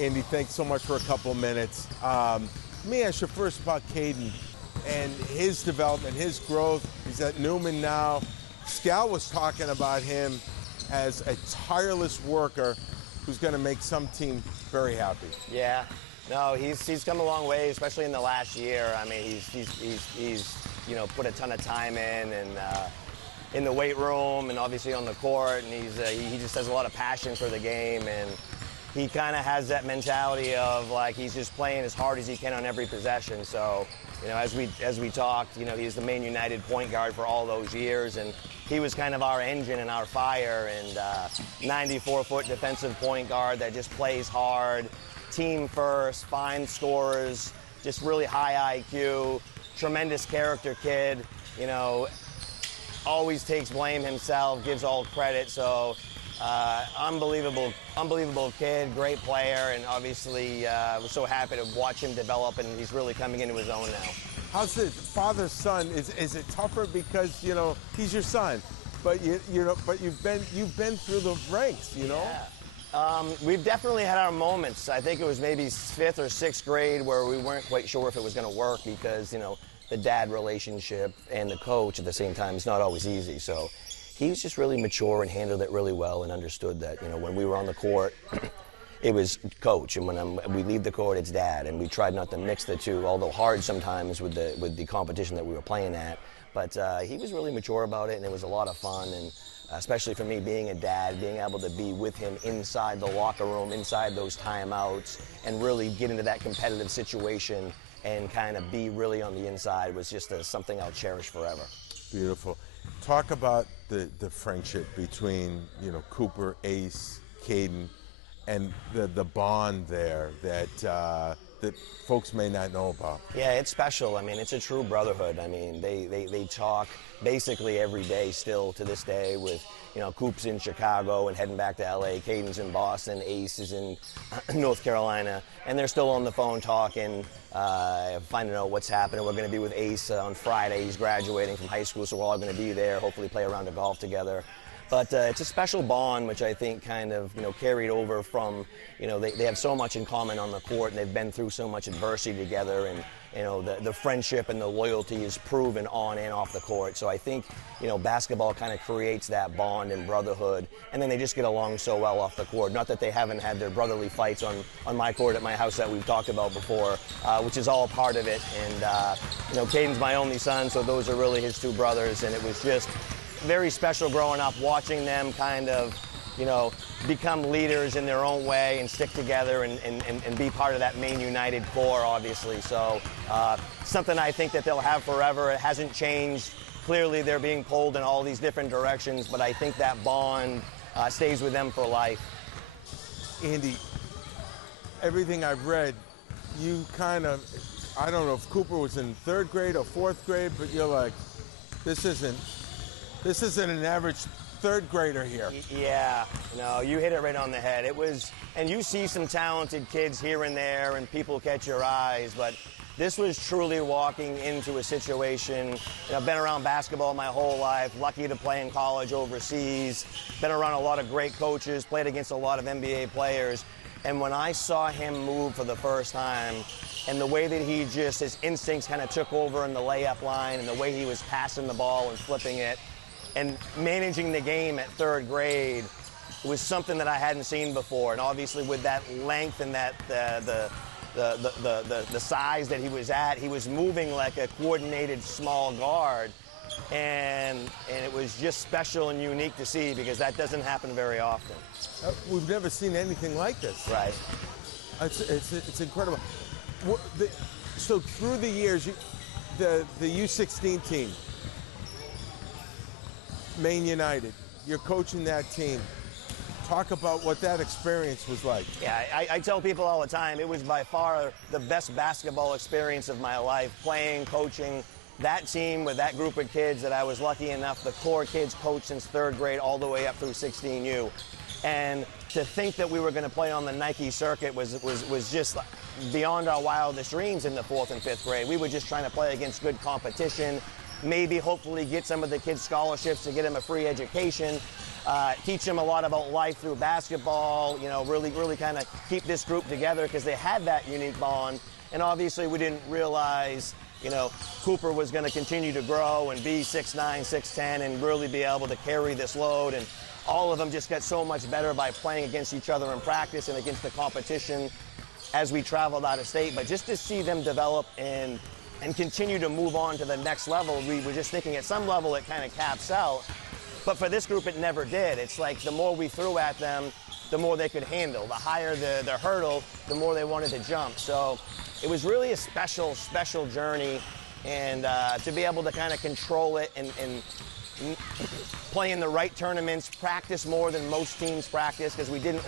Andy, thanks so much for a couple of minutes. Let me ask you first about Caden and his development, his growth. He's at Newman now. Scal was talking about him as a tireless worker who's going to make some team very happy. Yeah, no, he's come a long way, especially in the last year. I mean, he's put a ton of time in the weight room and obviously on the court, and he just has a lot of passion for the game, and he kind of has that mentality of like he's just playing as hard as he can on every possession. So, as we talked, he's the Maine United point guard for all those years, and he was kind of our engine and our fire, and 94-foot defensive point guard that just plays hard, team first, fine scorers, just really high IQ, tremendous character kid, always takes blame himself, gives all credit. So unbelievable kid, great player, and obviously we're so happy to watch him develop, and he's really coming into his own now. How's it, father-son? Is it tougher because he's your son, but but you've been through the ranks, Yeah. We've definitely had our moments. I think it was maybe 5th or 6th grade where we weren't quite sure if it was going to work because the dad relationship and the coach at the same time is not always easy. So he was just really mature and handled it really well and understood that, when we were on the court, it was coach, and when we leave the court, it's dad. And we tried not to mix the two, although hard sometimes with the competition that we were playing at. But he was really mature about it, and it was a lot of fun. And especially for me, being a dad, being able to be with him inside the locker room, inside those timeouts, and really get into that competitive situation and kind of be really on the inside was just something I'll cherish forever. Beautiful. Talk about the friendship between Cooper, Ace, Caden, and the bond there that folks may not know about. Yeah, it's special. I mean, it's a true brotherhood. I mean, they talk basically every day still to this day with, Coop's in Chicago and heading back to LA, Caden's in Boston, Ace is in North Carolina, and they're still on the phone talking, finding out what's happening. We're going to be with Ace on Friday. He's graduating from high school, so we're all going to be there, hopefully play a round of golf together. But it's a special bond, which I think kind of, carried over from, they have so much in common on the court, and they've been through so much adversity together, and, the friendship and the loyalty is proven on and off the court. So I think, basketball kind of creates that bond and brotherhood, and then they just get along so well off the court. Not that they haven't had their brotherly fights on my court at my house that we've talked about before, which is all part of it. And, Caden's my only son, so those are really his two brothers, and it was just very special growing up, watching them kind of, become leaders in their own way and stick together and be part of that Maine United core, obviously. So something I think that they'll have forever. It hasn't changed. Clearly they're being pulled in all these different directions, but I think that bond stays with them for life. Andy, everything I've read, you kind of, I don't know if Cooper was in 3rd grade or 4th grade, but you're like, this isn't an average 3rd grader here. Yeah, no, you hit it right on the head. It was, and you see some talented kids here and there, and people catch your eyes, but this was truly walking into a situation. I've been around basketball my whole life, lucky to play in college overseas, been around a lot of great coaches, played against a lot of NBA players, and when I saw him move for the first time, and the way that his instincts kind of took over in the layup line, and the way he was passing the ball and flipping it, and managing the game at 3rd grade was something that I hadn't seen before. And obviously with that length and that the size that he was at, he was moving like a coordinated small guard. And it was just special and unique to see because that doesn't happen very often. We've never seen anything like this. Right. It's incredible. So through the years, the U16 team, Maine United, you're coaching that team. Talk about what that experience was like. Yeah, I tell people all the time, it was by far the best basketball experience of my life, playing, coaching that team with that group of kids that I was lucky enough, the core kids coached since 3rd grade all the way up through 16U. And to think that we were going to play on the Nike circuit was just beyond our wildest dreams in the 4th and 5th grade. We were just trying to play against good competition, maybe hopefully get some of the kids scholarships to get them a free education. teach them a lot about life through basketball, you know, really kind of keep this group together because they had that unique bond. And obviously we didn't realize, you know, Cooper was going to continue to grow and be 6'9", 6'10", and really be able to carry this load. And all of them just got so much better by playing against each other in practice and against the competition as we traveled out of state. But just to see them develop and continue to move on to the next level, we were just thinking at some level it kind of caps out. But for this group, it never did. It's like the more we threw at them, the more they could handle. The higher the hurdle, the more they wanted to jump. So it was really a special journey, and to be able to kind of control it and play in the right tournaments, practice more than most teams practice because we didn't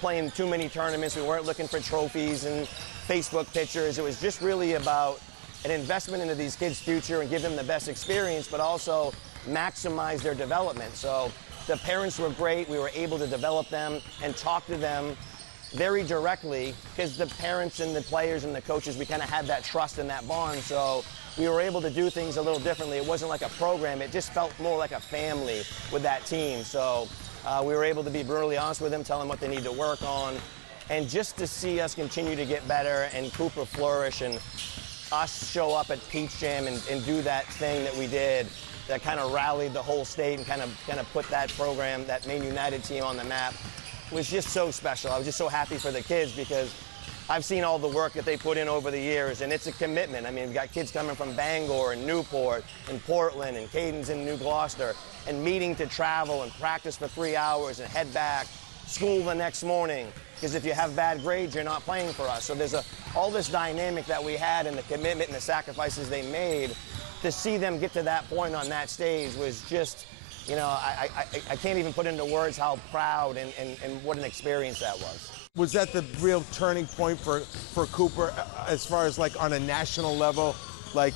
play in too many tournaments. We weren't looking for trophies and Facebook pictures. It was just really about an investment into these kids' future and give them the best experience, but also maximize their development. So the parents were great. We were able to develop them and talk to them very directly because the parents and the players and the coaches, we kind of had that trust and that bond. So we were able to do things a little differently. It wasn't like a program. It just felt more like a family with that team. So we were able to be brutally honest with them, tell them what they need to work on. And just to see us continue to get better and Cooper flourish and us show up at Peach Jam and do that thing that we did that kind of rallied the whole state and kind of put that program, that Maine United team on the map, was just so special. I was just so happy for the kids because I've seen all the work that they put in over the years, and it's a commitment. I mean, we've got kids coming from Bangor and Newport and Portland and Cadence and New Gloucester and meeting to travel and practice for 3 hours and head back, school the next morning, because if you have bad grades, you're not playing for us. So there's all this dynamic that we had and the commitment and the sacrifices they made. To see them get to that point on that stage was just, you know, I can't even put into words how proud and what an experience that was. Was that the real turning point for Cooper as far as like on a national level? Like,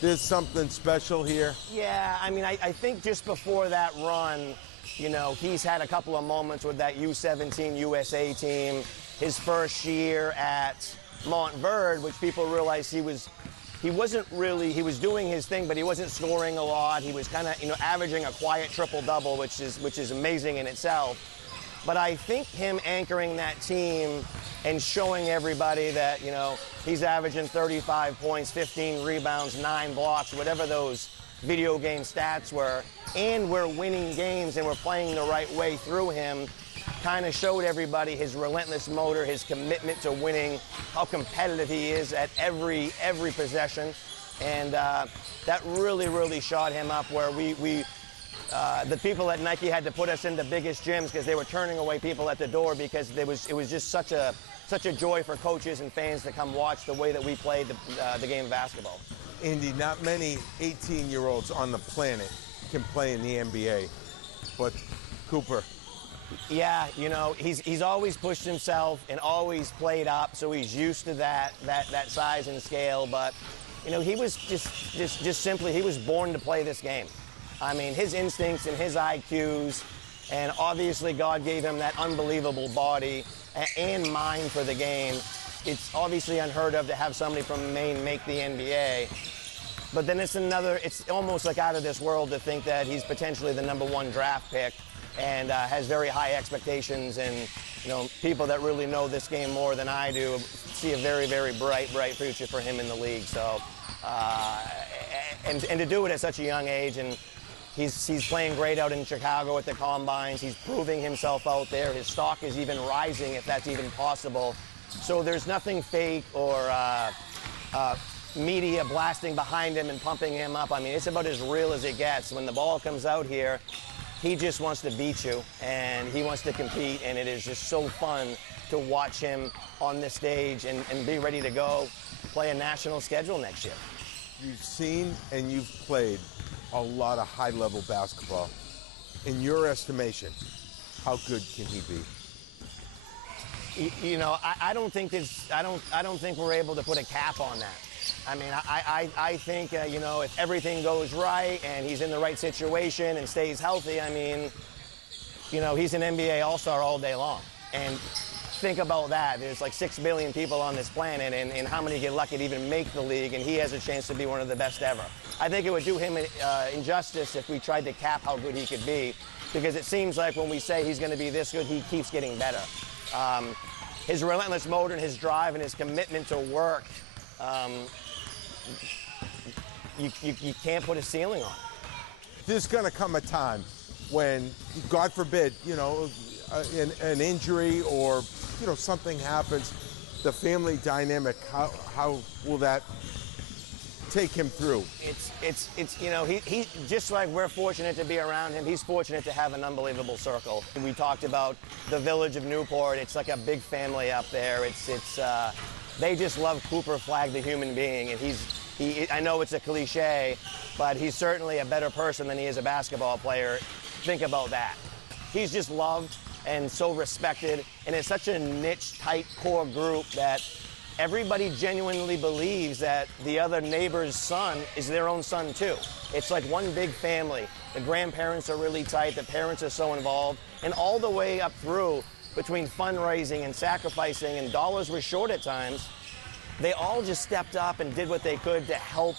there's something special here? Yeah, I mean, I think just before that run, you know, he's had a couple of moments with that U17 USA team. His first year at Montverde, which people realized he was doing his thing, but he wasn't scoring a lot. He was kind of, you know, averaging a quiet triple-double, which is amazing in itself. But I think him anchoring that team and showing everybody that, you know, he's averaging 35 points, 15 rebounds, 9 blocks, whatever those video game stats were, and we're winning games and we're playing the right way through him, kind of showed everybody his relentless motor, his commitment to winning, how competitive he is at every possession. And that really shot him up where the people at Nike had to put us in the biggest gyms because they were turning away people at the door because it was just such a joy for coaches and fans to come watch the way that we played the game of basketball. Andy, not many 18-year-olds on the planet can play in the NBA, but Cooper. Yeah, you know, he's always pushed himself and always played up, so he's used to that size and scale. But, you know, he was just simply, he was born to play this game. I mean, his instincts and his IQs, and obviously God gave him that unbelievable body and mind for the game. It's obviously unheard of to have somebody from Maine make the NBA. But then it's almost like out of this world to think that he's potentially the #1 draft pick and has very high expectations. And, you know, people that really know this game more than I do see a very bright future for him in the league. So, and to do it at such a young age, and he's playing great out in Chicago at the Combines. He's proving himself out there. His stock is even rising, if that's even possible. So there's nothing fake or media blasting behind him and pumping him up. I mean, it's about as real as it gets. When the ball comes out here, he just wants to beat you, and he wants to compete, and it is just so fun to watch him on this stage and be ready to go play a national schedule next year. You've seen and you've played a lot of high-level basketball. In your estimation, how good can he be? You know, I don't think we're able to put a cap on that. I mean, I think, you know, if everything goes right and he's in the right situation and stays healthy, I mean, you know, he's an NBA All-Star all day long. And think about that. There's like 6 billion people on this planet, and how many get lucky to even make the league, and he has a chance to be one of the best ever. I think it would do him injustice if we tried to cap how good he could be. because it seems like when we say he's going to be this good, he keeps getting better. His relentless motor and his drive and his commitment to work, you can't put a ceiling on. There's going to come a time when, God forbid, you know, an injury or, you know, something happens, the family dynamic, how will that take him through? It's you know, he just like we're fortunate to be around him, he's fortunate to have an unbelievable circle. We talked about the village of Newport. It's like a big family up there. They just love Cooper Flagg, the human being, and I know it's a cliche, but he's certainly a better person than he is a basketball player. Think about that. He's just loved and so respected, and it's such a niche, tight core group that everybody genuinely believes that the other neighbor's son is their own son too. It's like one big family. The grandparents are really tight, the parents are so involved, and all the way up through between fundraising and sacrificing, and dollars were short at times, they all just stepped up and did what they could to help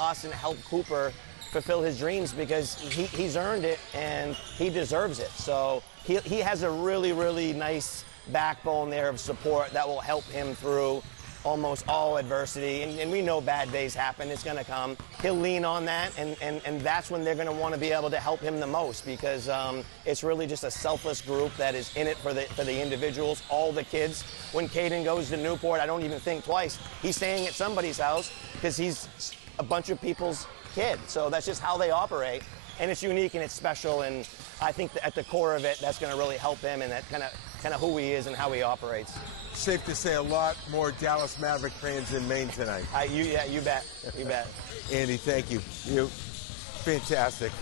us and help Cooper fulfill his dreams, because he's earned it and he deserves it. So he has a really, really nice backbone there of support that will help him through almost all adversity, and we know bad days happen. It's going to come. He'll lean on that, and that's when they're going to want to be able to help him the most, because it's really just a selfless group that is in it for the individuals, all the kids. When Caden goes to Newport, I don't even think twice. He's staying at somebody's house because he's a bunch of people's kid. So that's just how they operate, and it's unique and it's special, and I think that at the core of it, that's going to really help him, and that kind of who he is and how he operates. Safe to say a lot more Dallas Maverick fans in Maine tonight. Yeah, you bet. You bet. Andy, thank you. You fantastic.